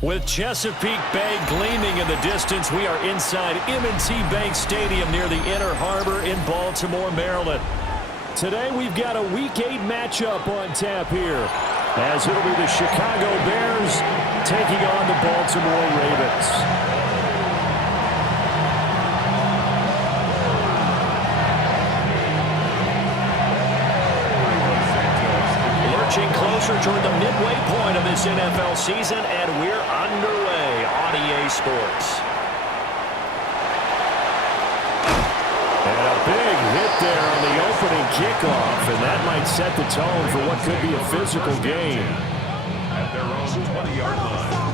With Chesapeake Bay gleaming in the distance, we are inside M&T Bank Stadium near the Inner Harbor in Baltimore, Maryland. Today we've got a Week 8 matchup on tap here, as it'll be the Chicago Bears taking on the Baltimore Ravens. Lurching closer toward the midway point of this NFL season, and we're underway on EA Sports. And a big hit there on the opening kickoff, and that might set the tone for what could be a physical game. At their own 20-yard line.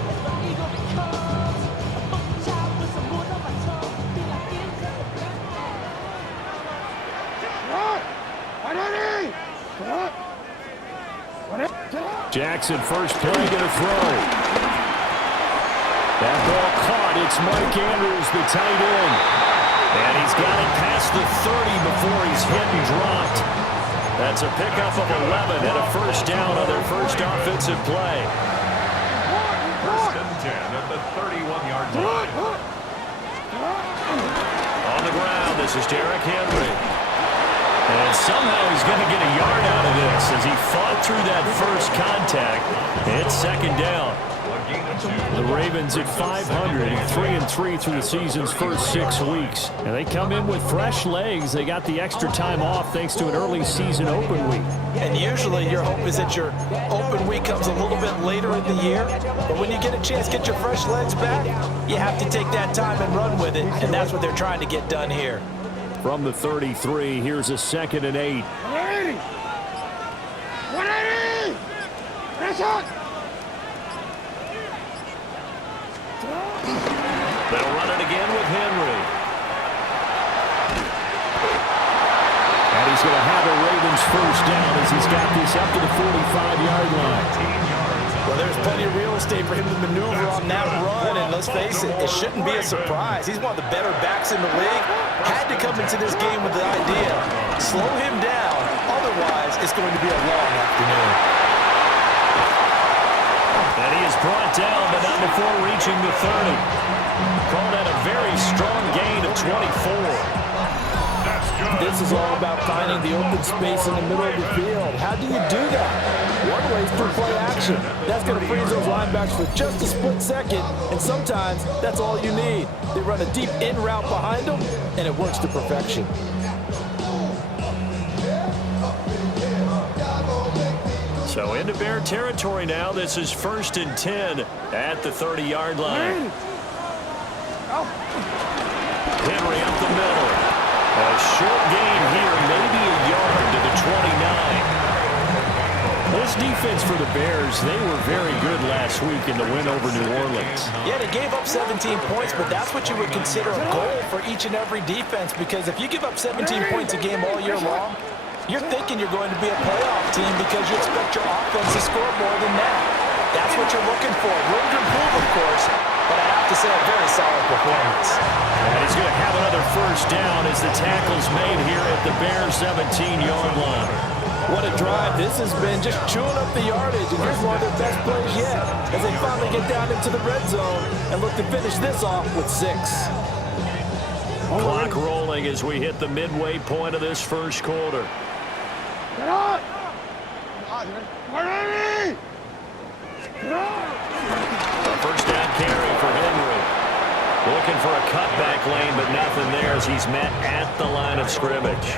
Jackson first play to throw. That ball caught. It's Mike Andrews, the tight end. And he's got it past the 30 before he's hit and dropped. That's a pickup of 11 and a first down on their first offensive play. First and 10 at the 31-yard line. On the ground, this is Derrick Henry. And somehow he's going to get a yard out of this as he fought through that first contact. It's second down. The Ravens at 500, 3-3 through the season's first 6 weeks. And they come in with fresh legs. They got the extra time off thanks to an early season open week. And usually your hope is that your open week comes a little bit later in the year. But when you get a chance to get your fresh legs back, you have to take that time and run with it. And that's what they're trying to get done here. From the 33, here's a 2nd and 8. 180! 180! Press on! They'll run it again with Henry. And he's going to have a Ravens first down as he's got this up to the 45-yard line. Well, there's plenty of real estate for him to maneuver on that run, and let's face it, it shouldn't be a surprise. He's one of the better backs in the league. Had to come into this game with the idea, slow him down, otherwise it's going to be a long afternoon. And he is brought down, but not before reaching the 30. Called that a very strong gain of 24. This is all about finding the open space in the middle of the field. How do you do that? One way is through play action. That's going to freeze those linebackers for just a split second, and sometimes that's all you need. They run a deep in route behind them, and it works to perfection. So into Bear territory now. This is 1st and 10 at the 30-yard line. Henry up the middle. A short gain here, maybe a yard to the 29. This defense for the Bears, they were very good last week in the win over New Orleans. Yeah, they gave up 17 points, but that's what you would consider a goal for each and every defense, because if you give up 17 points a game all year long, you're thinking you're going to be a playoff team because you expect your offense to score more than that. That's what you're looking for. Room to improve, of course, but I have to say a very solid performance. And he's going to have another first down as the tackle's made here at the Bears' 17-yard line. What a drive this has been, just chewing up the yardage, and here's one of their best plays yet as they finally get down into the red zone and look to finish this off with 6. Clock rolling as we hit the midway point of this first quarter. Get on! 180! First down carry for Henry. Looking for a cutback lane, but nothing there as he's met at the line of scrimmage.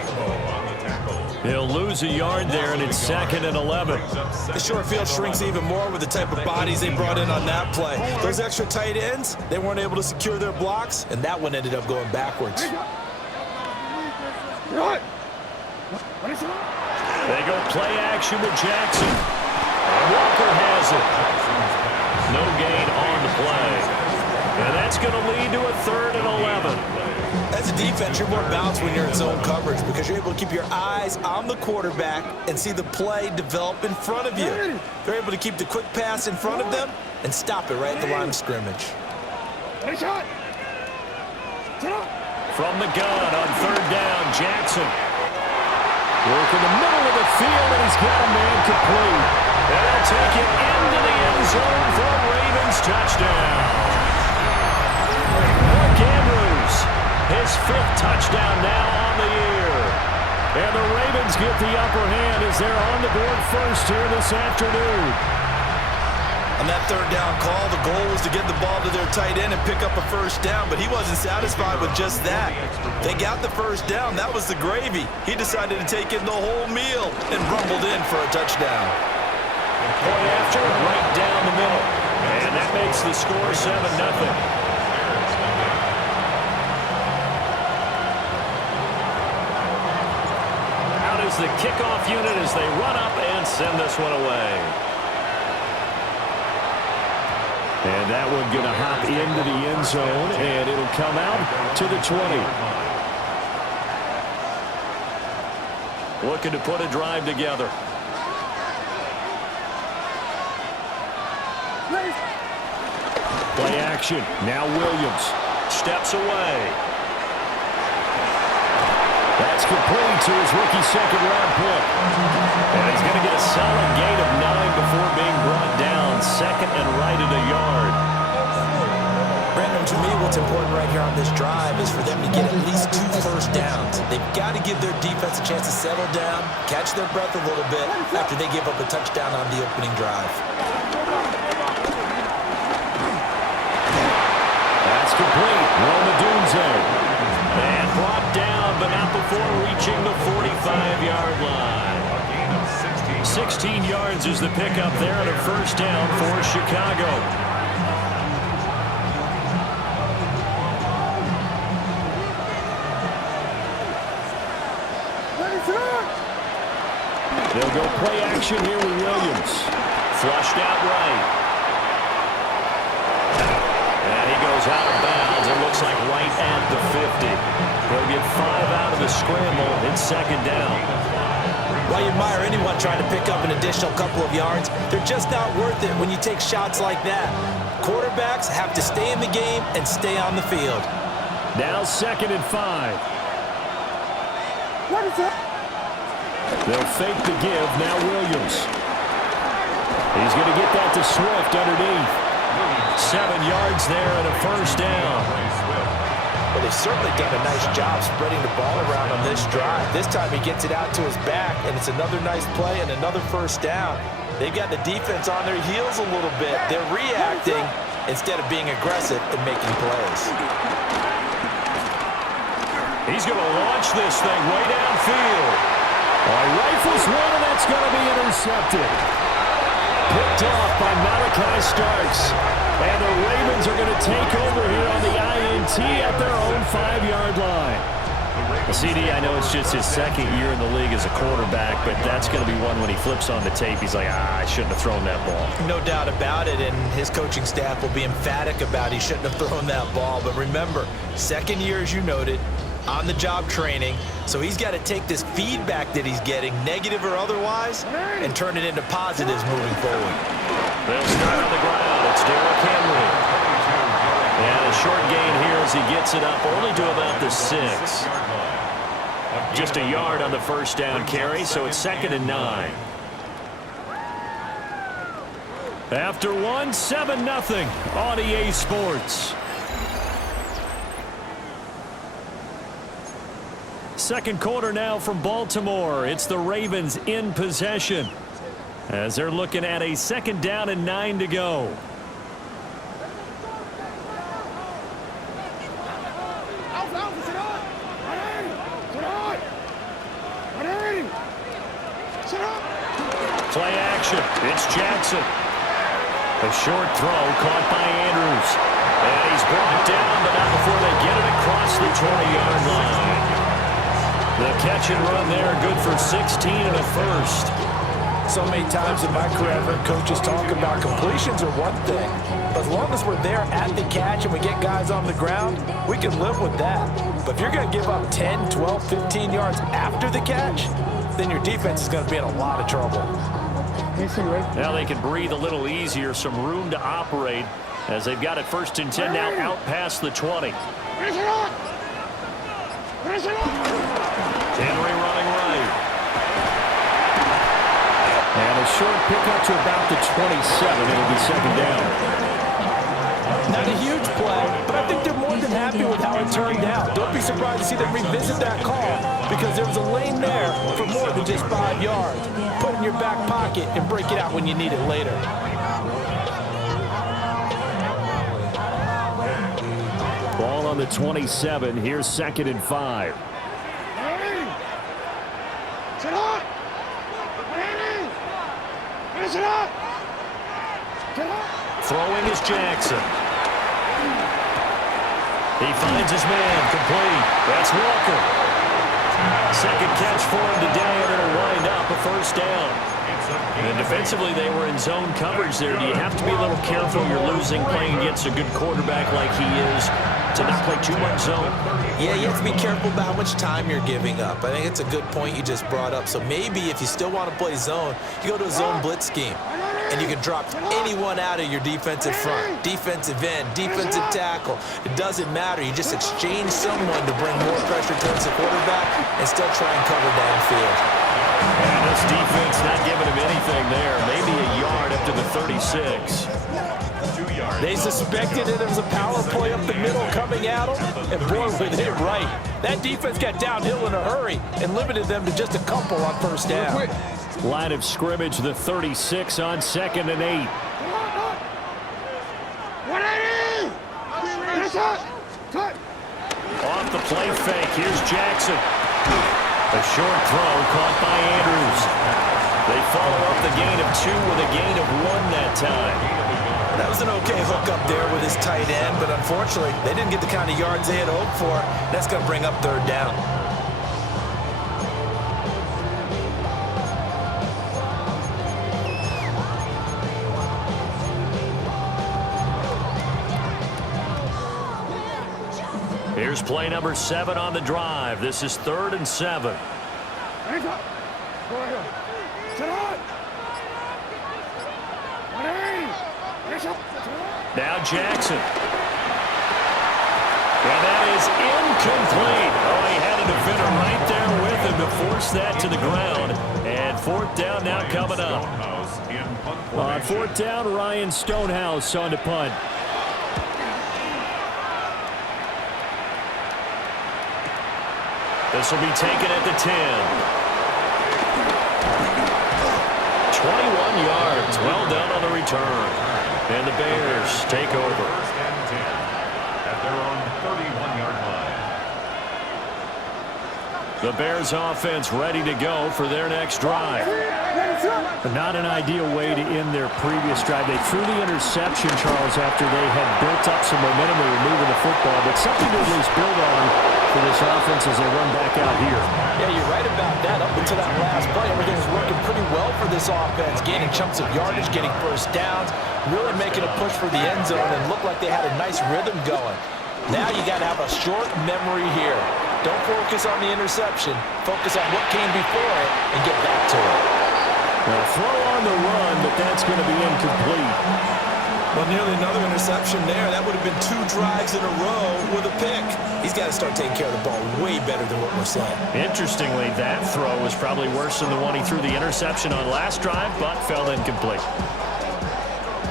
He'll lose a yard there, and it's 2nd and 11. The short field shrinks even more with the type of bodies they brought in on that play. Those extra tight ends, they weren't able to secure their blocks, and that one ended up going backwards. They go play action with Jackson. And Walker has it. No gain on the play. And that's going to lead to a 3rd and 11. As a defense, you're more balanced when you're in zone coverage because you're able to keep your eyes on the quarterback and see the play develop in front of you. They're able to keep the quick pass in front of them and stop it right at the line of scrimmage. From the gun on 3rd down, Jackson. Work in the middle of the field, and he's got a man complete. And they'll take it into the end zone for a Ravens touchdown. Mark Andrews, his 5th touchdown now on the year. And the Ravens get the upper hand as they're on the board first here this afternoon. On that 3rd down call, the goal was to get the ball to their tight end and pick up a first down, but he wasn't satisfied with just that. They got the first down. That was the gravy. He decided to take in the whole meal and rumbled in for a touchdown. Point after, right down the middle. And that makes the score 7-0. Out is the kickoff unit as they run up and send this one away. And that one going to hop into the end zone, and it'll come out to the 20. Looking to put a drive together. Play action. Now Williams steps away. That's complete to his rookie 2nd-round pick. And he's going to get a solid gain of 9 before being brought down. 2nd and right at a yard. Brandon, to me, what's important right here on this drive is for them to get at least 2 first downs. They've got to give their defense a chance to settle down, catch their breath a little bit after they give up a touchdown on the opening drive. That's complete. Roma Dunze. And brought down, but not before reaching the 45-yard line. 16 yards is the pickup there and a first down for Chicago. They'll go play action here with Williams. Flushed out right. And he goes out of bounds. It looks like right at the 50. He'll get 5 out of the scramble. It's 2nd down. While you admire anyone trying to pick up an additional couple of yards, they're just not worth it when you take shots like that. Quarterbacks have to stay in the game and stay on the field. Now 2nd and 5. What is that? They'll fake the give. Now Williams. He's going to get that to Swift underneath. 7 yards there and a first down. Well, they've certainly done a nice job spreading the ball around on this drive. This time he gets it out to his back, and it's another nice play and another first down. They've got the defense on their heels a little bit. They're reacting instead of being aggressive and making plays. He's going to launch this thing way downfield. Rifles one, and that's going to be intercepted. Picked off by Malachi Starks. And the Ravens are going to take over here on the INT at their own 5-yard line. Well, CD, I know it's just his 2nd year in the league as a quarterback, but that's going to be one when he flips on the tape. He's like, I shouldn't have thrown that ball. No doubt about it, and his coaching staff will be emphatic about he shouldn't have thrown that ball. But remember, 2nd year, as you noted, on-the-job training, so he's got to take this feedback that he's getting, negative or otherwise, and turn it into positives moving forward. They'll start on the ground. It's Derrick Henry. And a short gain here as he gets it up only to about the 6. Just a yard on the first down carry, so it's 2nd and 9. After one, 7-0 on EA Sports. Second quarter now from Baltimore. It's the Ravens in possession as they're looking at a 2nd down and 9 to go. Play action. It's Jackson. A short throw caught by Andrews. And he's brought down, but not before they get it across the 20-yard line. The catch and run there, good for 16 and a first. So many times in my career, I've heard coaches talk about completions are one thing. But as long as we're there at the catch and we get guys on the ground, we can live with that. But if you're going to give up 10, 12, 15 yards after the catch, then your defense is going to be in a lot of trouble. Now they can breathe a little easier, some room to operate as they've got it 1st and 10 now out past the 20. Henry running right. And a short pickup to about the 27. It'll be 2nd down. Not a huge play, but I think they're more than happy with how it turned out. Don't be surprised to see them revisit that call because there was a lane there for more than just 5 yards. Put it in your back pocket and break it out when you need it later. Ball on the 27. Here's 2nd and 5. Throwing is Jackson. He finds his man, complete. That's Walker. Second catch for him today, and it'll wind up a first down. And defensively, they were in zone coverage there. Do you have to be a little careful? You're losing playing against a good quarterback like he is to not play too much zone? Yeah, you have to be careful about how much time you're giving up. I think it's a good point you just brought up. So maybe if you still want to play zone, you go to a zone blitz scheme. And you can drop anyone out of your defensive front, defensive end, defensive tackle. It doesn't matter. You just exchange someone to bring more pressure towards the quarterback and still try and cover downfield. And this defense not giving him anything there. Maybe a yard up to the 36. They suspected it was a power play up the middle coming at them, and boy, were they right. That defense got downhill in a hurry and limited them to just a couple on first down. Line of scrimmage, the 36 on 2nd and 8. Off the play fake, here's Jackson. A short throw caught by Andrews. They follow up the gain of 2 with a gain of 1 that time. That was an okay hook up there with his tight end, but unfortunately, they didn't get the kind of yards they had hoped for. That's going to bring up 3rd down. Here's play number 7 on the drive. This is 3rd and 7. Now Jackson. And that is incomplete. Oh, he had a defender right there with him to force that to the ground. And 4th down now coming up. On 4th down, Ryan Stonehouse on to punt. This will be taken at the 10. 21 yards. Well done on the return. And the Bears take over. At their own 31-yard line. The Bears offense ready to go for their next drive. Not an ideal way to end their previous drive. They threw the interception, Charles, after they had built up some momentum and were moving the football, but something to at least build on for this offense as they run back out here. Yeah, you're right about that. Up until that last play, everything was working pretty well for this offense, gaining chunks of yardage, getting first downs, really making a push for the end zone, and looked like they had a nice rhythm going. Now you got to have a short memory here. Don't focus on the interception. Focus on what came before it and get back to it. Well, throw on the run, but that's going to be incomplete. Well, nearly another interception there. That would have been 2 drives in a row with a pick. He's got to start taking care of the ball way better than what we're saying. Interestingly, That throw was probably worse than the one he threw the interception on last drive, but fell incomplete.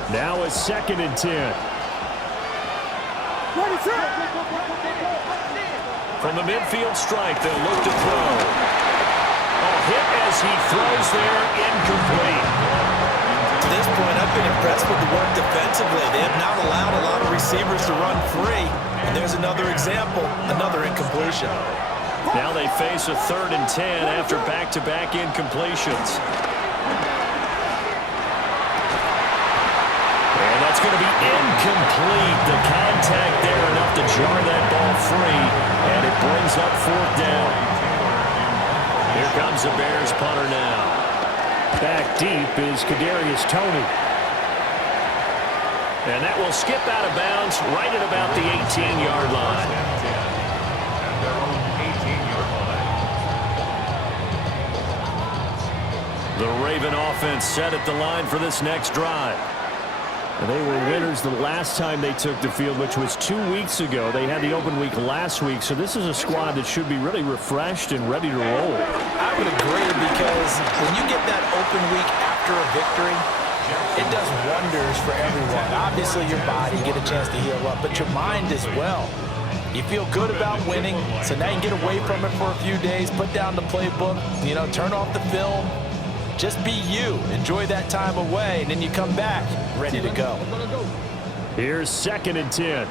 Now a 2nd and 10. From the midfield strike, they'll look to throw. A hit as he throws there, incomplete. To this point, I've been impressed with the work defensively. They have not allowed a lot of receivers to run free. And there's another example, another incompletion. Now they face a 3rd and 10 after back-to-back incompletions. And that's going to be incomplete. The contact there enough to jar that ball free, and it brings up 4th down. Here comes the Bears punter now. Back deep is Kadarius Toney. And that will skip out of bounds right at about the 18-yard line. At their own 18-yard line. The Raven offense set at the line for this next drive. And they were winners the last time they took the field, which was 2 weeks ago. They had the open week last week, so this is a squad that should be really refreshed and ready to roll. I would agree, because when you get that open week after a victory, It does wonders for everyone. Obviously, your body, get a chance to heal up, but your mind as well. You feel good about winning, so now you can get away from it for a few days, put down the playbook, turn off the film. Just be you. Enjoy that time away, and then you come back ready to go. Here's 2nd and 10.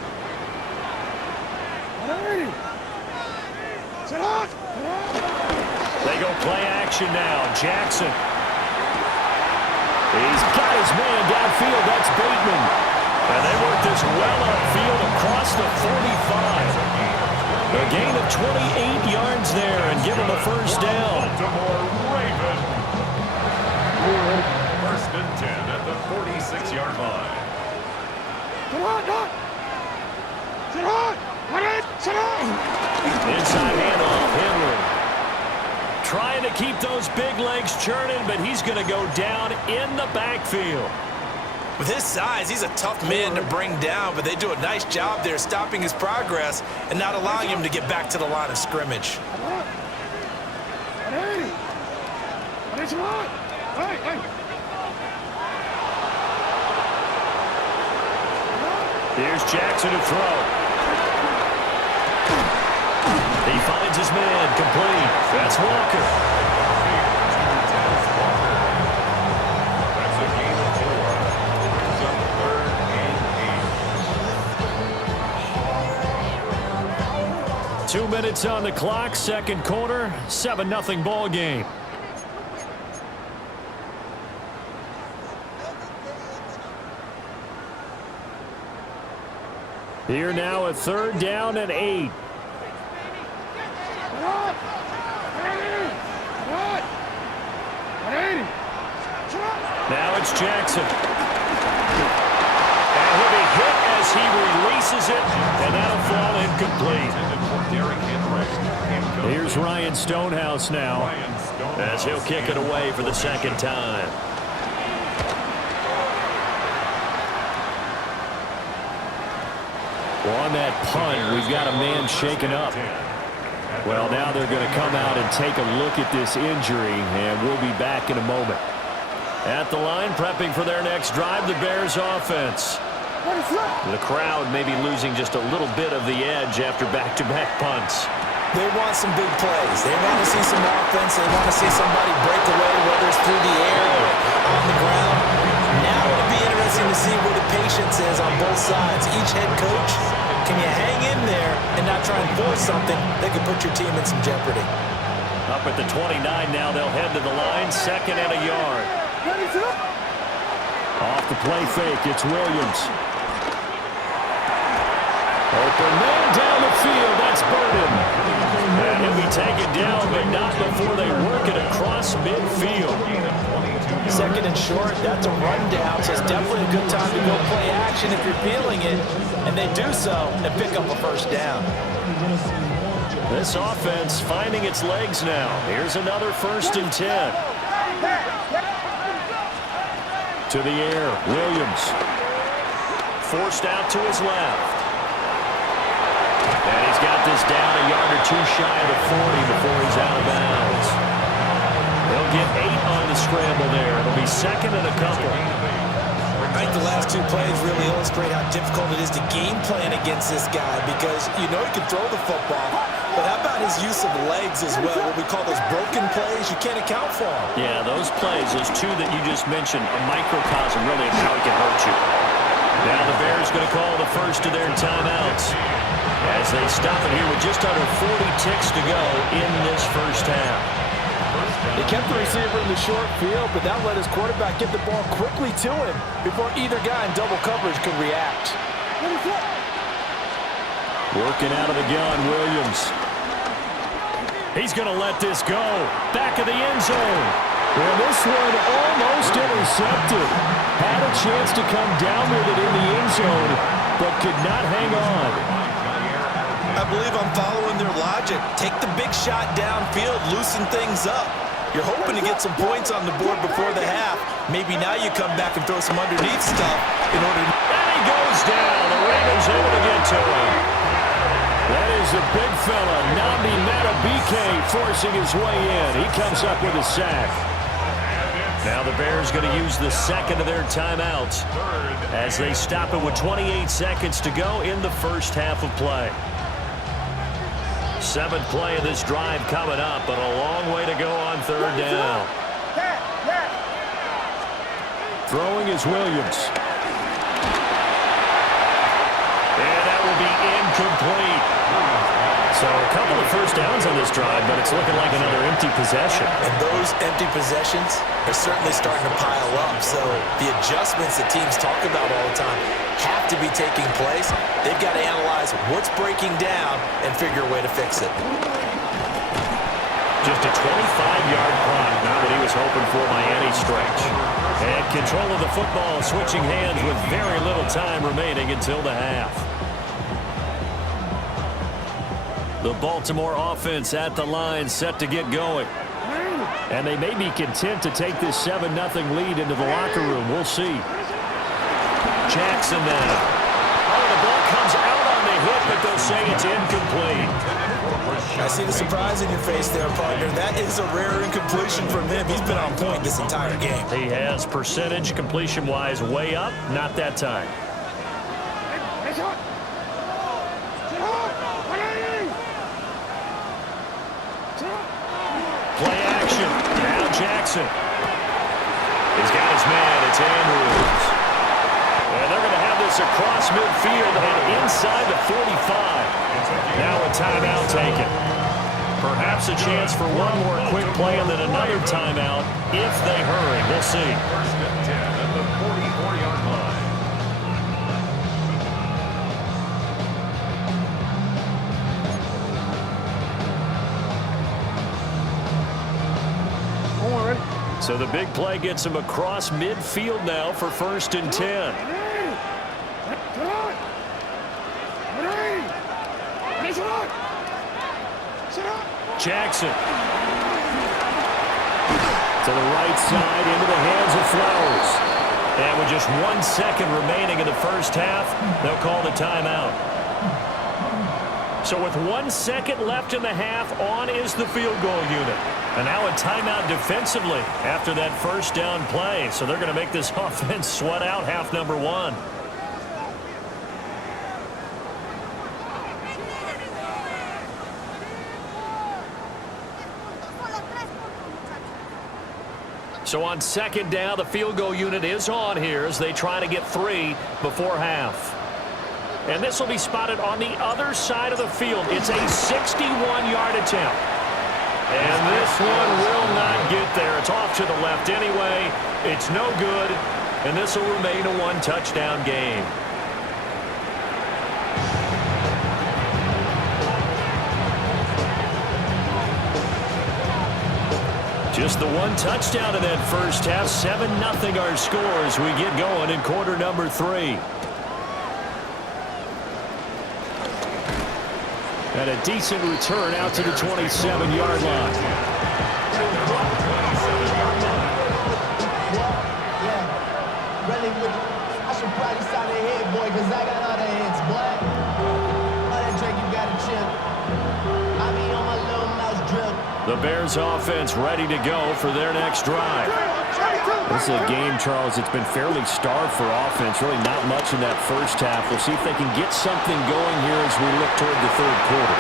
They go play action now. Jackson. He's got his man downfield. That's Bateman. And they work this well upfield across the 45. A gain of 28 yards there and give him the first down. First and 10 at the 46-yard line. Inside handoff, Henry. Trying to keep those big legs churning, but he's going to go down in the backfield. With his size, he's a tough man to bring down, but they do a nice job there stopping his progress and not allowing him to get back to the line of scrimmage. Here's Jackson to throw. He finds his man complete. That's Walker. That's a gain of 4. It's on 3rd and 8. 2 minutes on the clock, second quarter, 7-0 ball game. Here now at 3rd down and 8. Now it's Jackson. And he'll be hit as he releases it, and that'll fall incomplete. Here's Ryan Stonehouse now, as he'll kick it away for the second time. Well, on that punt, we've got a man shaken up. Well, now they're going to come out and take a look at this injury, and we'll be back in a moment. At the line, prepping for their next drive, the Bears offense. The crowd may be losing just a little bit of the edge after back-to-back punts. They want some big plays. They want to see some offense. They want to see somebody break away, whether it's through the air or on the ground. Now it'll be interesting to see where the patience is on both sides. Each head coach, can you hang in there and not try and force something that could put your team in some jeopardy? Up at the 29 now, they'll head to the line, 2nd and a yard. Off the play fake, it's Williams. Open man down the field, that's Burden. And he'll be taken down, but not before they work it across midfield. 2nd and short, that's a rundown, so it's definitely a good time to go play action if you're feeling it. And they do so and pick up a first down. This offense finding its legs now. Here's another 1st and 10. To the air, Williams. Forced out to his left. And he's got this down a yard or two shy of the 40 before he's out of bounds. They'll get 8 on the scramble there. It'll be 2nd and a couple. I think the last 2 plays really illustrate how difficult it is to game plan against this guy because you know he can throw the football, but how about his use of legs as well? What we call those broken plays, you can't account for them. Yeah, those plays, those 2 that you just mentioned, a microcosm really of how he can hurt you. Now the Bears going to call the first of their timeouts as they stop it here with just under 40 ticks to go in this first half. They kept the receiver in the short field, but that let his quarterback get the ball quickly to him before either guy in double coverage could react. Working out of the gun, Williams. He's going to let this go. Back of the end zone. Well, this one almost intercepted. Had a chance to come down with it in the end zone, but could not hang on. I believe I'm following their logic. Take the big shot downfield, loosen things up. You're hoping to get some points on the board before the half. Maybe now you come back and throw some underneath stuff in order to... And he goes down. The Ravens able to get to him. That is the big fella, Nnamdi Madubuike, forcing his way in. He comes up with a sack. Now the Bears going to use the second of their timeouts as they stop it with 28 seconds to go in the first half of play. Seventh play of this drive coming up, but a long way to go on third down. Throwing is Williams. And that will be incomplete. So a couple of first downs on this drive, but it's looking like another empty possession. And those empty possessions are certainly starting to pile up. So the adjustments that teams talk about all the time have to be taking place. They've got to analyze what's breaking down and figure a way to fix it. Just a 25-yard punt, not what he was hoping for by any stretch. And control of the football switching hands with very little time remaining until the half. The Baltimore offense at the line set to get going. And they may be content to take this 7-0 lead into the locker room. We'll see. Jackson now. Oh, the ball comes out on the hit, but they'll say it's incomplete. I see the surprise in your face there, partner. That is a rare incompletion from him. He's been on point this entire game. He has percentage completion-wise way up. Not that time. Play action. Now Jackson. He's got his man. It's Andrews. And they're going to have this across midfield and inside the 45. Now a timeout taken. Perhaps a chance for one more quick play and then another timeout if they hurry. We'll see. First and 10 at the 44-yard line. So the big play gets him across midfield now for first and 10. Jackson. To the right side into the hands of Flowers. And with just 1 second remaining in the first half, they'll call the timeout. So with 1 second left in the half, on is the field goal unit. And now a timeout defensively after that first down play. So they're going to make this offense sweat out half number one. So on second down, the field goal unit is on here as they try to get 3 before half. And this will be spotted on the other side of the field. It's a 61-yard attempt. And this one will not get there. It's off to the left anyway. It's no good. And this will remain a one-touchdown game. Just the one touchdown in that first half. 7-0 our score as we get going in quarter number 3. And a decent return out to the 27-yard line. I should probably sign a head, boy, because I got all the heads, boy. All that drink, you got a chip. I be on my little mouse drip. The Bears offense ready to go for their next drive. This is a game, Charles, it's been fairly starved for offense. Really not much in that first half. We'll see if they can get something going here as we look toward the third quarter.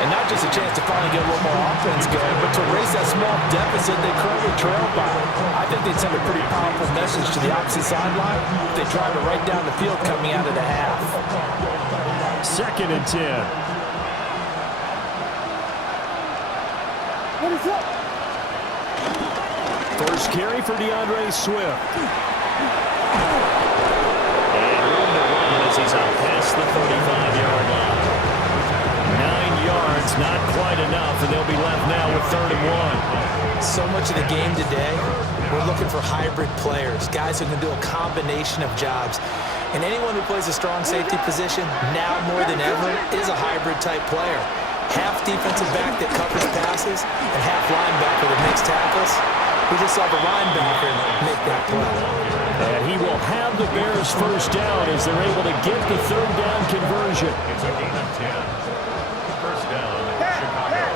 And not just a chance to finally get a little more offense going, but to erase that small deficit they currently trail by. I think they'd send a pretty powerful message to the opposite sideline if they drive it right down the field coming out of the half. Second and 10. What is up? First carry for DeAndre Swift. And room to run as he's out past the 35-yard line. 9 yards, not quite enough, and they'll be left now with 31. So much of the game today, we're looking for hybrid players, guys who can do a combination of jobs. And anyone who plays a strong safety position, now more than ever, is a hybrid-type player. Half defensive back that covers passes, and half linebacker that makes tackles. We just saw the linebacker make that play. And he will have the Bears first down as they're able to get the third down conversion. It's a gain of 10. First down, Chicago.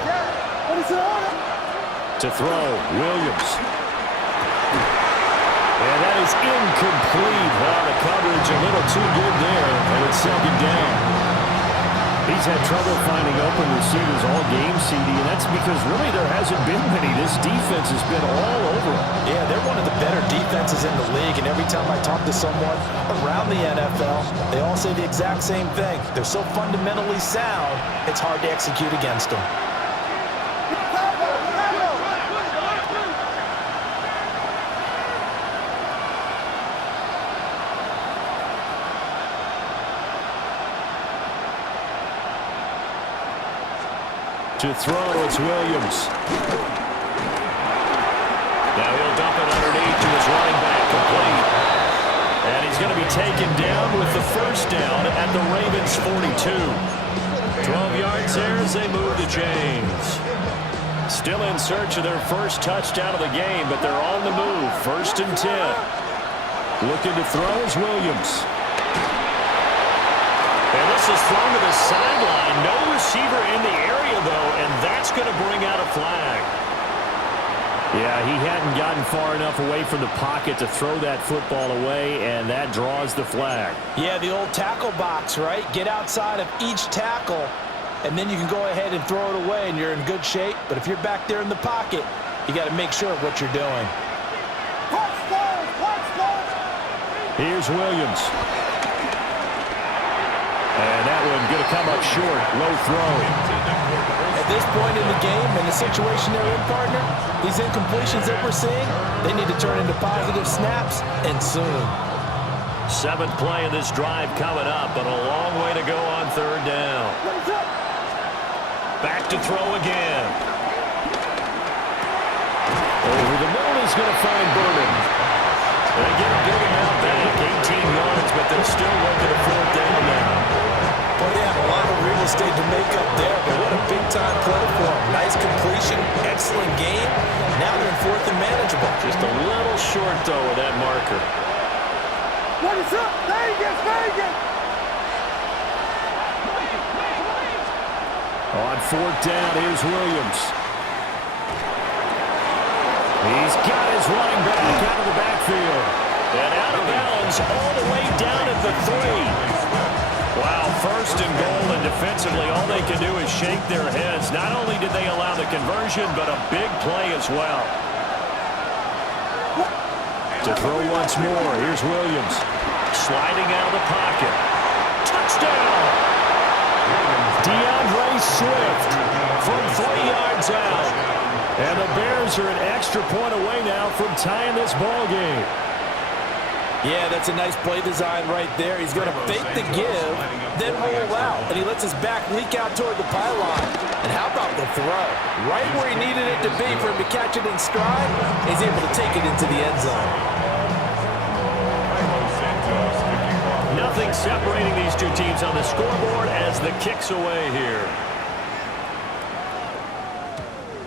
What is up? To throw, Williams. And that is incomplete. Well, the coverage a little too good there, and it's second down. He's had trouble finding open receivers all game, CD, and that's because really there hasn't been many. This defense has been all over him. Yeah, they're one of the better defenses in the league, and every time I talk to someone around the NFL, they all say the exact same thing. They're so fundamentally sound, it's hard to execute against them. To throw, it's Williams. Now he'll dump it underneath to his running back, complete. And he's going to be taken down with the first down at the Ravens' 42. 12 yards there as they move the chains. Still in search of their first touchdown of the game, but they're on the move. 1st and 10. Looking to throw is Williams. And this is thrown to the sideline. No receiver in the area, though, and that's going to bring out a flag. Yeah, he hadn't gotten far enough away from the pocket to throw that football away, and that draws the flag. Yeah, the old tackle box, right? Get outside of each tackle, and then you can go ahead and throw it away, and you're in good shape. But if you're back there in the pocket, you got to make sure of what you're doing. Here's Williams. And that one going to come up short. Low throw. At this point in the game, in the situation they're in, partner, these incompletions that we're seeing, they need to turn into positive snaps, and soon. 7th play of this drive coming up, but a long way to go on 3rd down. Back to throw again. Over the middle is going to find Burden. They get a good amount back, 18 yards, but they're still looking at 4th down now. Well, they have a lot of real estate to make up there, but what a big-time play for them. Nice completion, excellent game. Now they're in 4th and manageable. Just a little short, though, with that marker. What is up? Vegas, Vegas! On 4th down, here's Williams. He's got his running back out of the backfield. And out of bounds all the way down at the 3. Wow, 1st and goal, and defensively all they can do is shake their heads. Not only did they allow the conversion, but a big play as well. To throw once more, here's Williams. Sliding out of the pocket. Touchdown! DeAndre Swift from 3 yards out. And the Bears are an extra point away now from tying this ball game. Yeah, that's a nice play design right there. He's going to fake the give, then roll out, and he lets his back leak out toward the pylon. And how about the throw? Right where he needed it to be for him to catch it in stride, he's able to take it into the end zone. Nothing separating these two teams on the scoreboard as the kick's away here.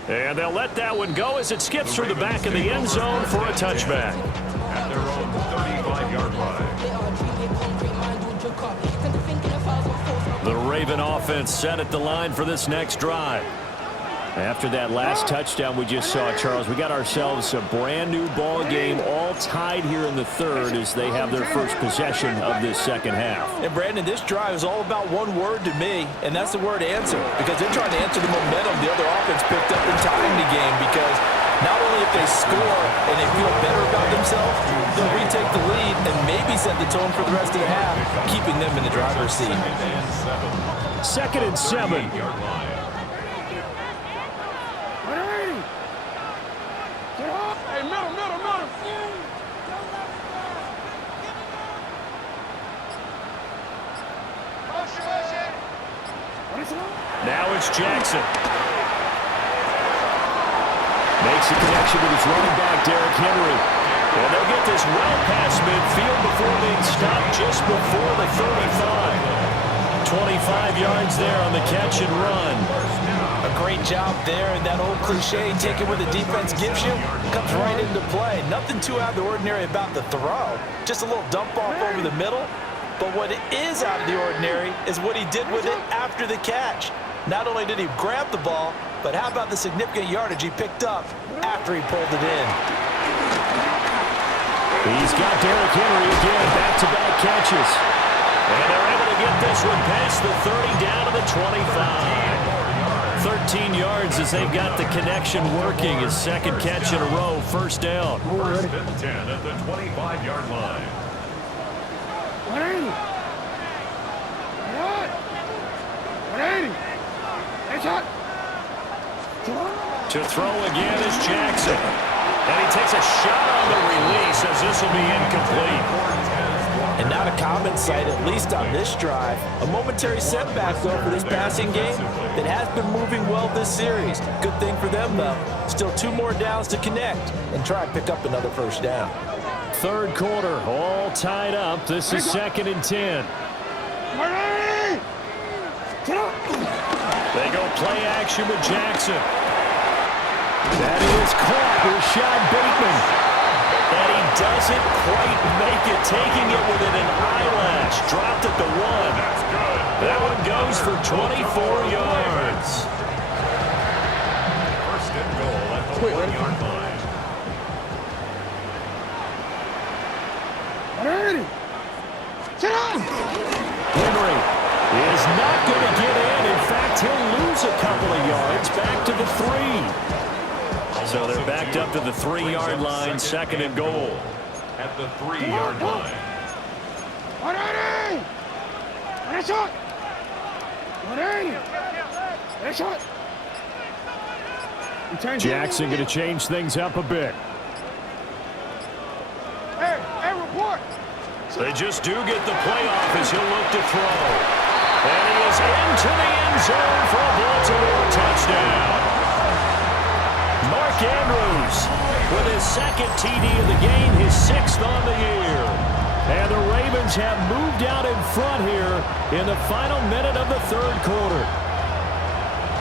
And they'll let that one go as it skips through the back of the end zone for a touchback. At their own 35-yard line. The Raven offense set at the line for this next drive. After that last touchdown we just saw, Charles, we got ourselves a brand new ball game, all tied here in the 3rd as they have their first possession of this 2nd half. And Brandon, this drive is all about one word to me, and that's the word answer, because they're trying to answer the momentum the other offense picked up in tying the game, because not only if they score and they feel better about themselves, they'll retake the lead and maybe set the tone for the rest of the half, keeping them in the driver's seat. 2nd and 7. Now it's Jackson. Makes a connection with his running back, Derrick Henry. And they'll get this well past midfield before being stopped just before the 35. 25 yards there on the catch and run. A great job there, and that old cliche, take it where the defense gives you, comes right into play. Nothing too out of the ordinary about the throw. Just a little dump off over the middle. But what is out of the ordinary is what he did with it after the catch. Not only did he grab the ball, but how about the significant yardage he picked up after he pulled it in? He's got Derrick Henry again, back-to-back catches. And they're able to get this one past the 30 down to the 25. 13 yards as they've got the connection working. His second catch in a row, first down. First and 10 at the 25-yard line. 180. 180. Headshot. To throw again is Jackson. And he takes a shot on the release as this will be incomplete. And not a common sight, at least on this drive. A momentary setback, though, for this passing game that has been moving well this series. Good thing for them, though. Still 2 more downs to connect and try and pick up another first down. Third quarter, all tied up. This is second and 10. 180. Get up. They go play action with Jackson. That is caught. Rashad Bateman. And he doesn't quite make it, taking it within an eyelash. Dropped at the 1. That's good. That one goes for 24 yards. First and goal at the 1-yard line. 180. Sit down. Henry is not going to get in. In fact, he'll lose a couple of yards back to the 3. So they're backed up to the 3-yard line, second and goal. At the 3-yard line. 180. Headshot. 180. Headshot. Jackson going to change things up a bit. Hey, report. They just do get the playoff as he'll look to throw. And he is into the end zone for a Baltimore touchdown. Mark Andrews with his second TD of the game, his 6th on the year. And the Ravens have moved out in front here in the final minute of the third quarter.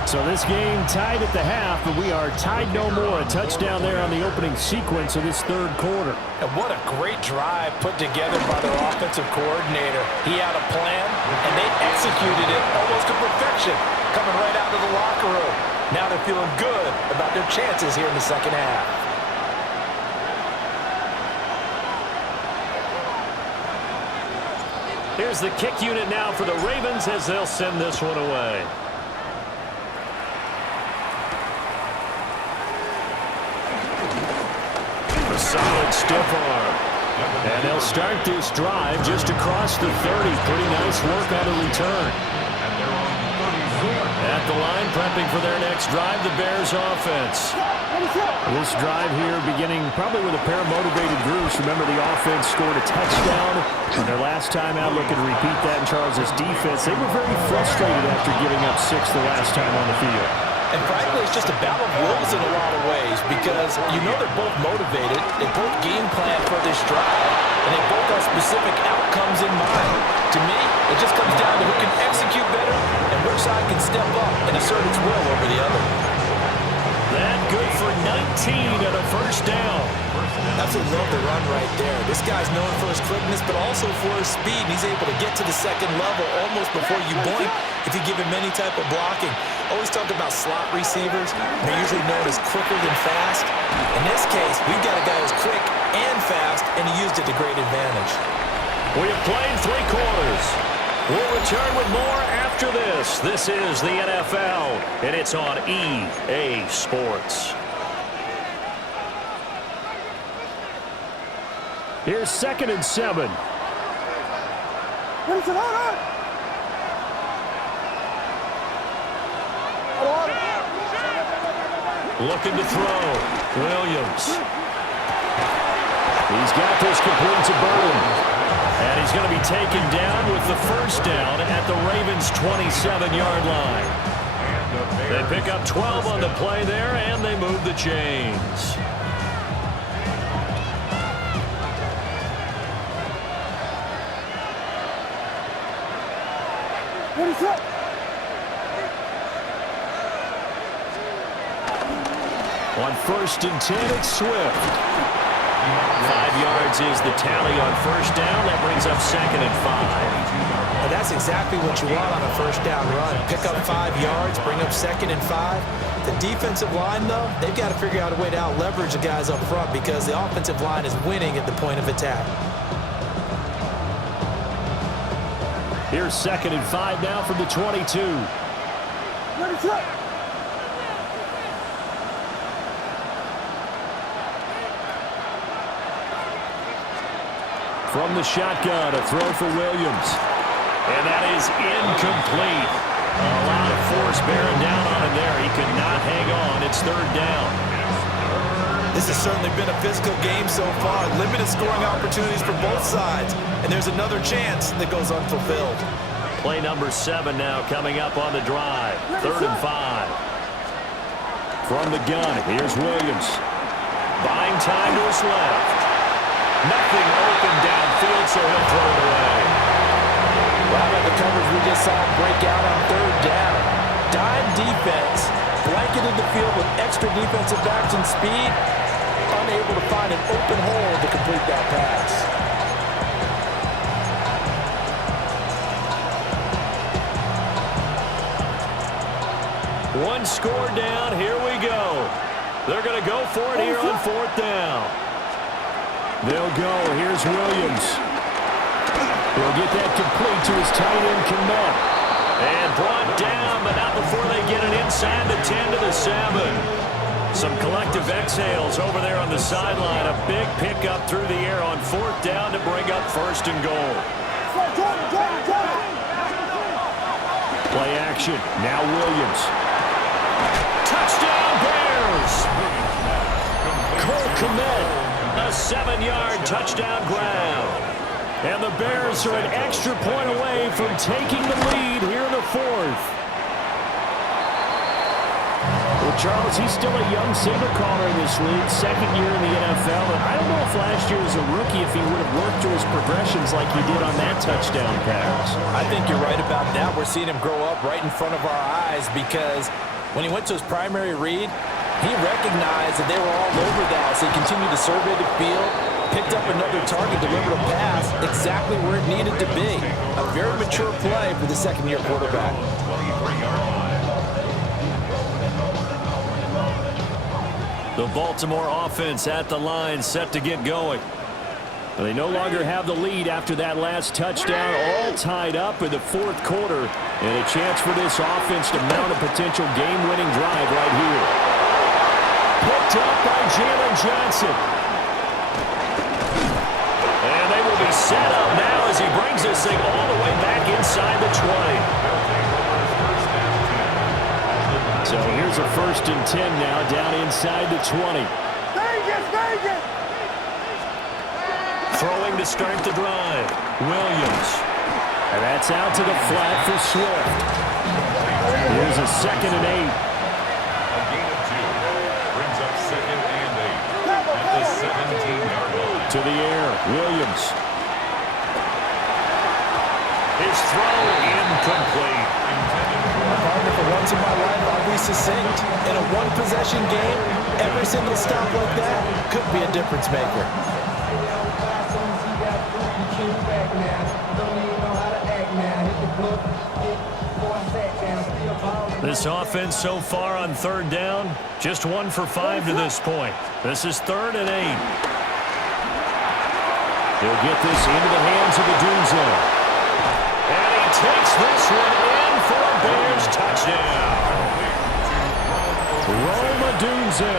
So this game tied at the half, but we are tied no more. A touchdown there on the opening sequence of this third quarter. And what a great drive put together by their offensive coordinator. He had a plan, and they executed it almost to perfection, coming right out of the locker room. Now they're feeling good about their chances here in the second half. Here's the kick unit now for the Ravens as they'll send this one away. A solid stiff arm. And they'll start this drive just across the 30. Pretty nice work on the return. At the line, prepping for their next drive, the Bears offense. This drive here beginning probably with a pair of motivated groups. Remember, the offense scored a touchdown on their last time out. Looking to repeat that in Charles' defense. They were very frustrated after giving up 6 the last time on the field. And frankly, it's just a battle of wills in a lot of ways because you know they're both motivated. They both game plan for this drive, and they both have specific outcomes in mind. To me, it just comes down to who can execute better and which side can step up and assert its will over the other. That good for 19 and a first down. Absolutely love the run right there. This guy's known for his quickness, but also for his speed. And he's able to get to the second level almost before you blink if you give him any type of blocking. Always talk about slot receivers. They're usually known as quicker than fast. In this case, we've got a guy who's quick and fast, and he used it to great advantage. We have played 3 quarters. We'll return with more after this. This is the NFL, and it's on EA Sports. Here's second and 7. What is it on? Looking to throw. Williams. He's got this complete to Burton. And he's going to be taken down with the first down at the Ravens' 27-yard line. They pick up 12 on the play there, and they move the chains. What is it? On first and 10, it's Swift. 5 yards is the tally on first down. That brings up second and 5. And that's exactly what you want on a first down run. Pick up 5 yards, bring up second and 5. The defensive line, though, they've got to figure out a way to out-leverage the guys up front because the offensive line is winning at the point of attack. Here's 2nd and 5 now from the 22. Ready, set. From the shotgun, a throw for Williams. And that is incomplete. A lot of force bearing down on him there. He could not hang on. It's 3rd down. This has certainly been a physical game so far. Limited scoring opportunities for both sides. And there's another chance that goes unfulfilled. Play number 7 now coming up on the drive. 3rd and 5. From the gun, here's Williams. Buying time to his left. Nothing open downfield, so he'll throw it away. Wow, about the coverage we just saw break out on 3rd down. Dime defense, blanketed the field with extra defensive backs and speed, unable to find an open hole to complete that pass. One score down, here we go. They're going to go for it here on 4th down. They'll go, here's Williams. He'll get that complete to his tight end, Kmet. And brought down, but not before they get it inside the 10 to the 7. Some collective exhales over there on the sideline. A big pickup through the air on 4th down to bring up 1st and goal. Play action, now Williams. Touchdown Bears! Cole Kmet, a 7-yard touchdown grab. And the Bears are an extra point away from taking the lead here in the 4th. Well, Charles, he's still a young signal caller in this league, 2nd year in the NFL. And I don't know if last year as a rookie if he would have worked through his progressions like he did on that touchdown pass. I think you're right about that. We're seeing him grow up right in front of our eyes because when he went to his primary read, he recognized that they were all over that. So he continued to survey the field, picked up another target, delivered a pass exactly where it needed to be. A very mature play for the 2nd-year quarterback. The Baltimore offense at the line, set to get going. They no longer have the lead after that last touchdown, all tied up in the 4th quarter, and a chance for this offense to mount a potential game-winning drive right here. Picked up by Jalen Johnson. And they will be set up now as he brings this thing all the way back inside the 20. So here's a 1st and 10 now down inside the 20. Vegas! Throwing to start the drive. Williams. And that's out to the flat for Swift. Here's a 2nd and 8. A gain of 2. Brings up 2nd and 8. At the 17-yard line. To the air. Williams. His throw incomplete. Partner, for once in my life, I'll be succinct. In a one-possession game, every single stop like that could be a difference maker. This offense so far on 3rd down, just 1 for 5 to this point. This is 3rd and 8. They'll get this into the hands of the Dunze. And he takes this one in for a Bears touchdown. Rome Odunze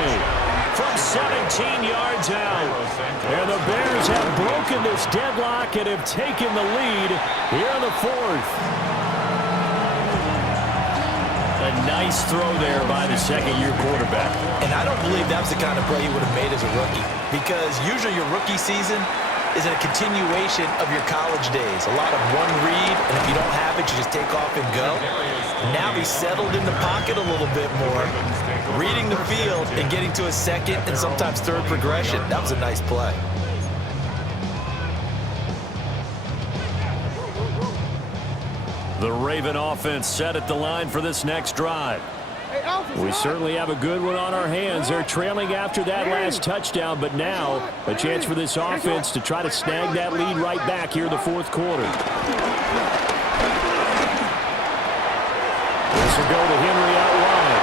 from 17 yards out. And the Bears have broken this deadlock and have taken the lead here in the 4th. A nice throw there by the 2nd-year quarterback. And I don't believe that was the kind of play he would have made as a rookie, because usually your rookie season is a continuation of your college days. A lot of one read, and if you don't have it, you just take off and go. Now he's settled in the pocket a little bit more, reading the field and getting to a 2nd and sometimes 3rd progression. That was a nice play. The Raven offense set at the line for this next drive. We certainly have a good one on our hands. They're trailing after that last touchdown, but now a chance for this offense to try to snag that lead right back here in the 4th quarter. This will go to Henry out wide.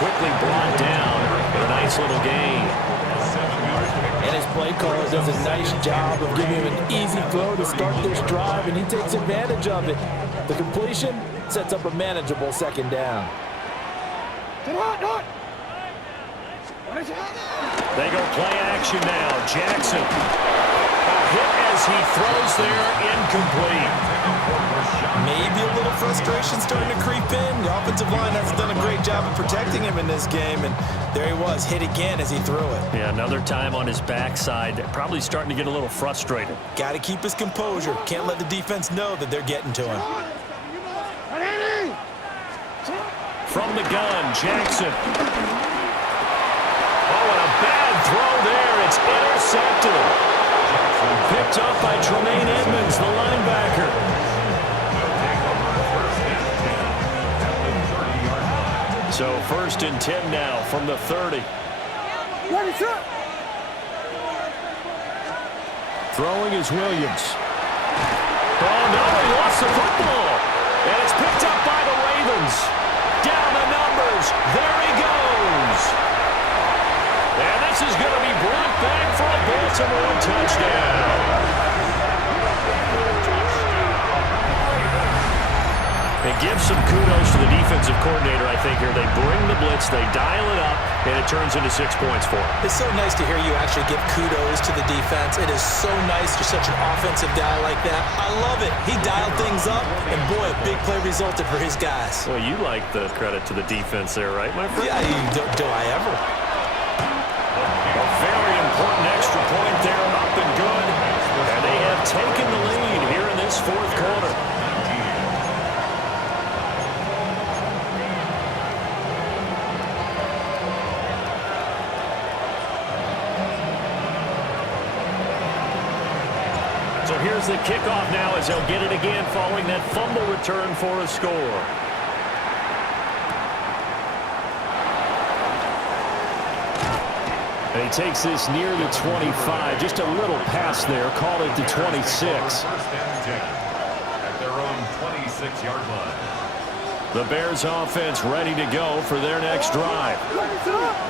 quickly brought down. A nice little gain. And his play caller does a nice job of giving him an easy throw to start this drive, and he takes advantage of it. The completion sets up a manageable second down. They go play action now. Jackson. A hit as he throws there, incomplete. Maybe a little frustration starting to creep in. The offensive line hasn't done a great job of protecting him in this game, and there he was, hit again as he threw it. Yeah, another time on his backside. Probably starting to get a little frustrated. Got to keep his composure. Can't let the defense know that they're getting to him. From the gun, Jackson. Oh, and a bad throw there. It's intercepted. Picked up by Tremaine Edmonds, the linebacker. So 1st and 10 now from the 30. Throwing is Williams. Oh, no, he lost the football. And it's picked up by the Ravens. Down the numbers. There he goes. And this is going to be brought back for a Baltimore touchdown. It gives some kudos to the defensive coordinator, I think, here. They bring the blitz, they dial it up, and it turns into 6 points for them. It's so nice to hear you actually give kudos to the defense. It is so nice you're such an offensive guy like that. I love it. He dialed things up, and boy, a big play resulted for his guys. Well, you like the credit to the defense there, right, my friend? Yeah, do I ever? A very important extra point there, up and good. And they have taken the lead here in this 4th quarter. So here's the kickoff now as they'll get it again following that fumble return for a score. And he takes this near the 25. Just a little pass there. Call it the 26. At their own 26-yard line. The Bears offense ready to go for their next drive.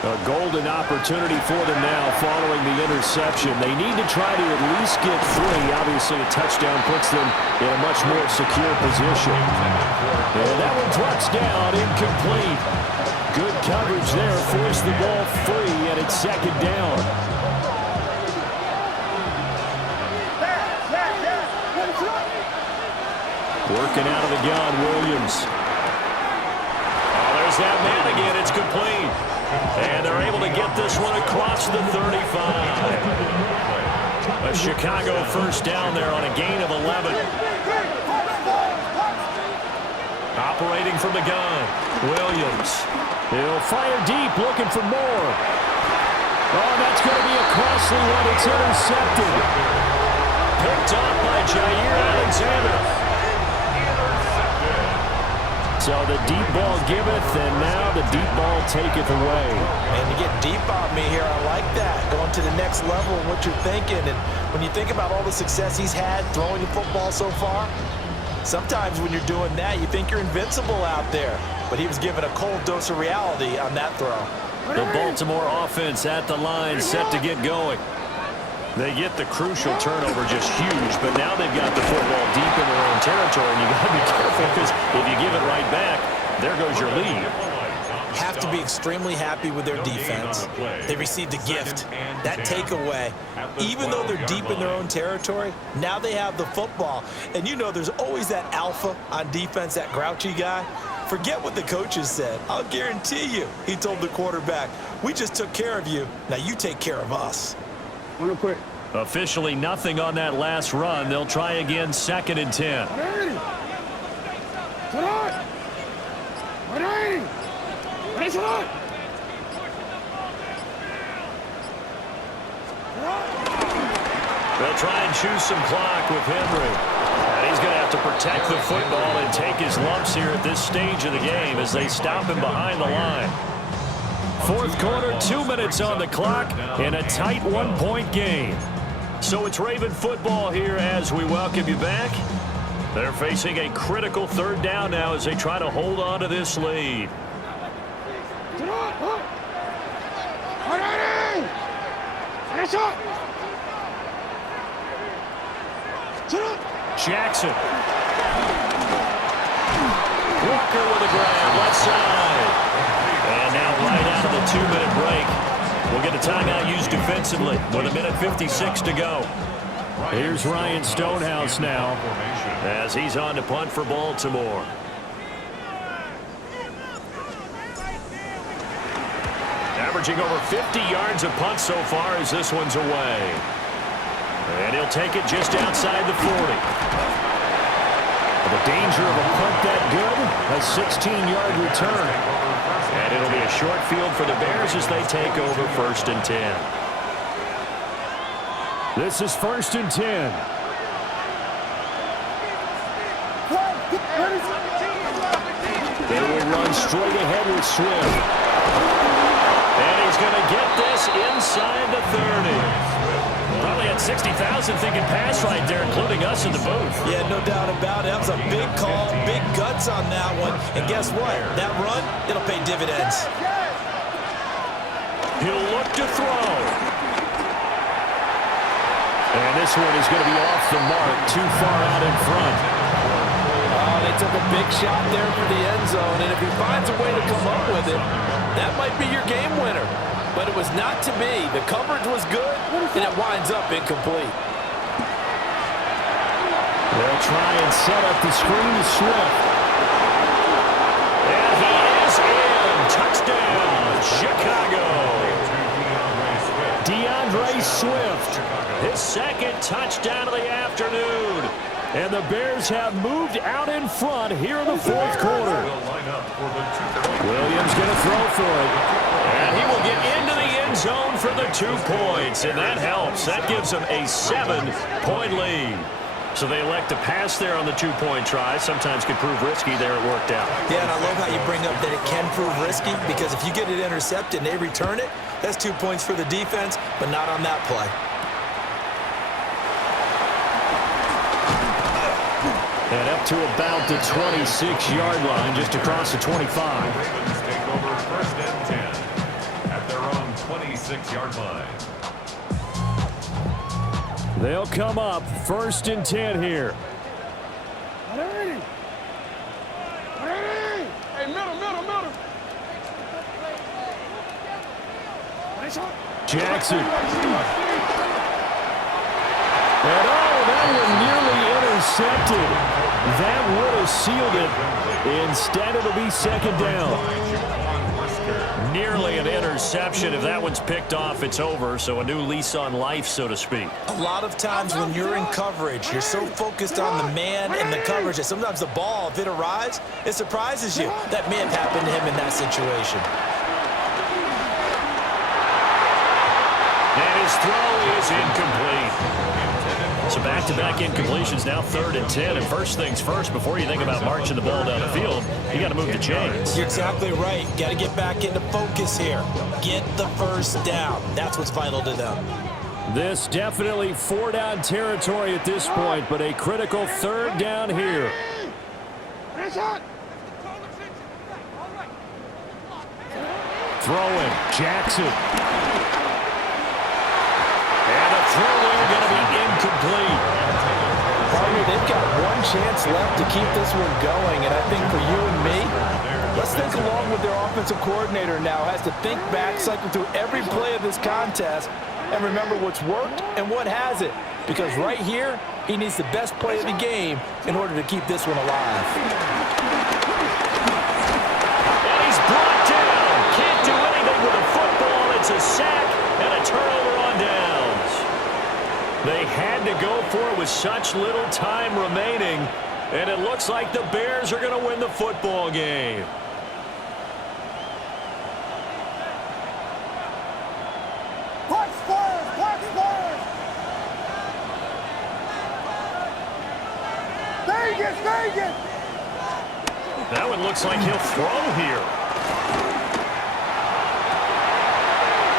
A golden opportunity for them now following the interception. They need to try to at least get 3. Obviously, a touchdown puts them in a much more secure position. And that one drops down, incomplete. Good coverage there, forced the ball free, and it's 2nd down. Working out of the gun, Williams. There's that man again. It's complete. And they're able to get this one across the 35. A Chicago 1st down there on a gain of 11. Operating from the gun, Williams. He'll fire deep, looking for more. Oh, that's going to be a costly one. It's intercepted. Picked up by Jair Alexander. So the deep ball giveth, and now the deep ball taketh away. And you get deep on me here. I like that. Going to the next level of what you're thinking. And when you think about all the success he's had throwing the football so far, sometimes when you're doing that, you think you're invincible out there. But he was given a cold dose of reality on that throw. The Baltimore offense at the line, set to get going. They get the crucial turnover, just huge, but now they've got the football deep in their own territory, and you got to be careful because if you give it right back, there goes your lead. Have to be extremely happy with their defense. They received a gift. That takeaway, even though they're deep in their own territory, now they have the football. And you know there's always that alpha on defense, that grouchy guy. Forget what the coaches said. I'll guarantee you, he told the quarterback, we just took care of you. Now you take care of us. Real quick. Officially nothing on that last run. They'll try again, 2nd and 10. They'll try and choose some clock with Henry. And he's going to have to protect the football and take his lumps here at this stage of the game as they stop him behind the line. 4th quarter, 2 minutes on the clock, in a tight 1-point game. So it's Raven football here as we welcome you back. They're facing a critical 3rd down now as they try to hold on to this lead. Jackson. Walker with a grab, left side. And now right out of the 2-minute break, we'll get a timeout used defensively with 1:56 to go. Here's Ryan Stonehouse now as he's on to punt for Baltimore. Averaging over 50 yards a punt so far as this one's away. And he'll take it just outside the 40. The danger of a punt that good, a 16-yard return. And it'll be a short field for the Bears as they take over 1st and 10. This is 1st and 10. They will run straight ahead with Swift. And he's going to get this inside the 30. Probably had 60,000 thinking pass right there, including us in the booth. Yeah, no doubt about it. That was a big call, big guts on that one. And guess what? That run, it'll pay dividends. He'll look to throw. And this one is going to be off the mark, too far out in front. Oh, they took a big shot there for the end zone. And if he finds a way to come up with it, that might be your game winner. But it was not to be. The coverage was good, and it winds up incomplete. They'll try and set up the screen to Swift. And he is in. Touchdown, Chicago. DeAndre Swift, his second touchdown of the afternoon. And the Bears have moved out in front here in the 4th quarter. Williams going to throw for it. And he will get into the end zone for the 2 points. And that helps. That gives them a 7-point lead. So they elect to pass there on the 2-point try. Sometimes can prove risky. There it worked out. Yeah, and I love how you bring up that it can prove risky, because if you get it intercepted and they return it, that's 2 points for the defense, but not on that play. And up to about the 26-yard line, just across the 25. Ravens take over 1st and 10 at their own 26-yard line. They'll come up 1st and 10 here. Ready. Hey, middle. Jackson. And that one nearly intercepted. That would have sealed it. Instead, it'll be 2nd down. Nearly an interception. If that one's picked off, it's over. So a new lease on life, so to speak. A lot of times when you're in coverage, you're so focused on the man and the coverage that sometimes the ball, if it arrives, it surprises you. That may have happened to him in that situation. And his throw is incomplete. So back-to-back incompletions, now 3rd and 10. And first things first, before you think about marching the ball down the field, you got to move the chains. You're exactly right. Got to get back into focus here. Get the first down. That's what's vital to them. This definitely 4-down territory at this point, but a critical 3rd down here. Throwing, Jackson. And a throw there going to be incomplete. Partner, they've got one chance left to keep this one going, and I think for you and me, let's think along with their offensive coordinator now. Has to think back, cycle through every play of this contest, and remember what's worked and what hasn't. Because right here, he needs the best play of the game in order to keep this one alive. And he's brought down. Can't do anything with a football. It's a sack and a turnover on downs. They had to go for it with such little time remaining, and it looks like the Bears are going to win the football game. Vegas! That one looks like he'll throw here.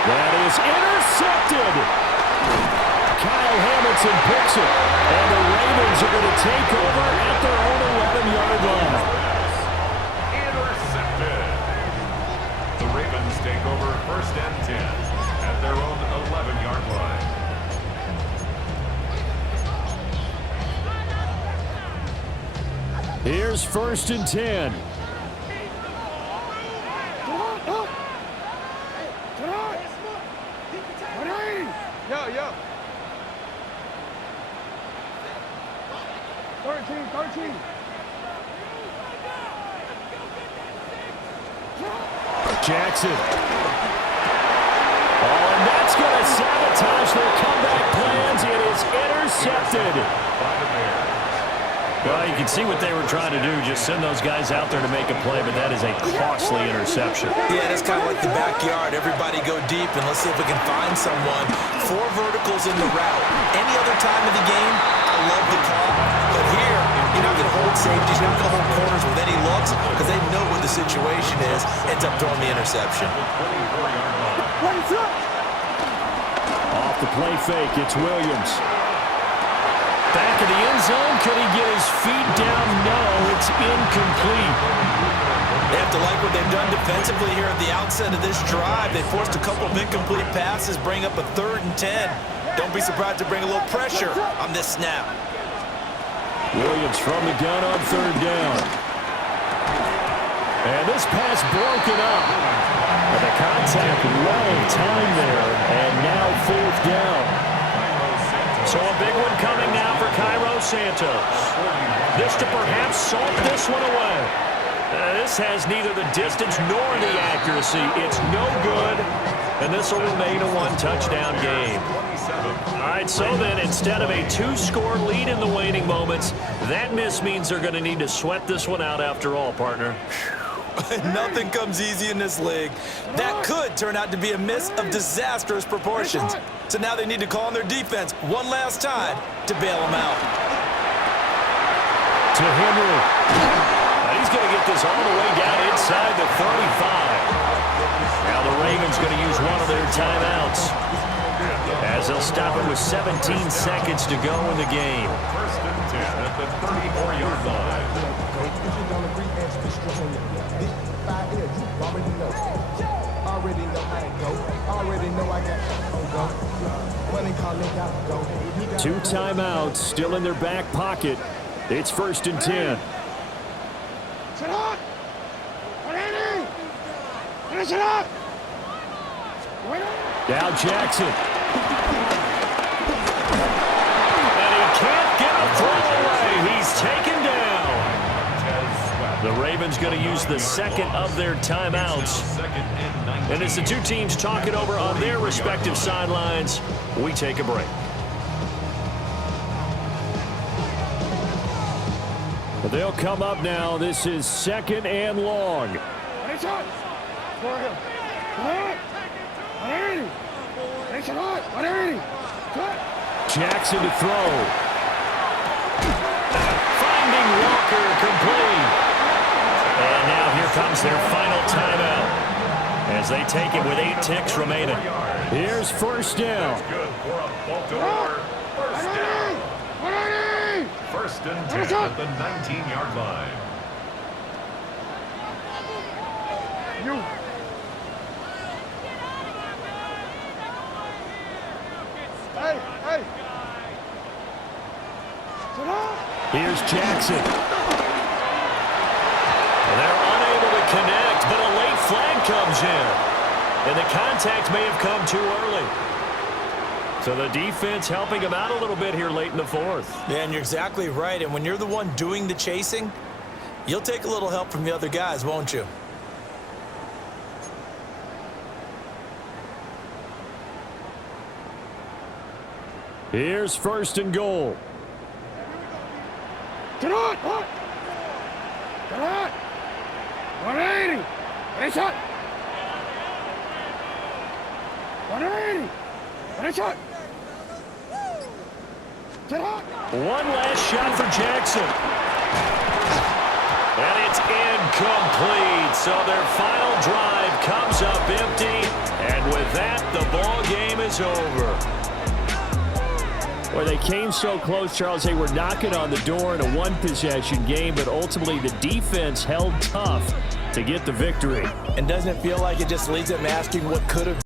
That is intercepted. Kyle Hamilton picks it. And the Ravens are going to take over at their own 11-yard line. Intercepted. The Ravens take over 1st and 10 at their own 11-yard line. Here's 1st and 10. Yo. 13. Jackson. Oh, and that's going to sabotage their comeback plans. It is intercepted. By the Bears. Well, you can see what they were trying to do, just send those guys out there to make a play, but that is a costly interception. Yeah, that's kind of like the backyard. Everybody go deep, and let's see if we can find someone. 4 verticals in the route. Any other time of the game, I love the call. But here, you're not going to hold safeties. You're not going to hold corners with any looks because they know what the situation is. Ends up throwing the interception. Off the play fake, it's Williams. Back in the end zone, could he get his feet down? No, it's incomplete. They have to like what they've done defensively here at the outset of this drive. They forced a couple of incomplete passes, bring up a 3rd and 10. Don't be surprised to bring a little pressure on this snap. Williams from the gun on 3rd down. And this pass broken up. And the contact well timed there. And now 4th down. So a big one coming now for Cairo Santos. This to perhaps salt this one away. This has neither the distance nor the accuracy. It's no good, and this will remain a 1-touchdown game. All right, so then instead of a 2-score lead in the waning moments, that miss means they're going to need to sweat this one out after all, partner. Nothing comes easy in this league. That could turn out to be a miss of disastrous proportions. So now they need to call on their defense one last time to bail them out. To Henry. Now he's going to get this all the way down inside the 35. Now the Ravens going to use one of their timeouts, as they'll stop it with 17 seconds to go in the game. 1st and 10 at the 34-yard line. Two timeouts still in their back pocket. It's 1st and 10. Now Jackson. And he can't get a throw away. He's taken down. The Ravens going to use the 2nd of their timeouts. And as the two teams talk it over on their respective sidelines, we take a break. They'll come up now. This is 2nd and long. Jackson to throw. Finding Walker complete. And now here comes their final timeout as they take it with 8 ticks remaining. Here's 1st down. Good for a Baltimore 1st down. 1st and 10 at the 19-yard line. Here's Jackson. They're unable to connect, but a late flag comes in. And the contact may have come too early. So the defense helping him out a little bit here late in the 4th. Yeah, and you're exactly right. And when you're the one doing the chasing, you'll take a little help from the other guys, won't you? Here's 1st and goal. Get on! Get on! 180! Finish it! 180! Finish it! Get on! One last shot for Jackson. And it's incomplete. So their final drive comes up empty. And with that, the ball game is over. Well, they came so close, Charles. They were knocking on the door in a one-possession game, but ultimately the defense held tough to get the victory. And doesn't it feel like it just leaves them asking what could have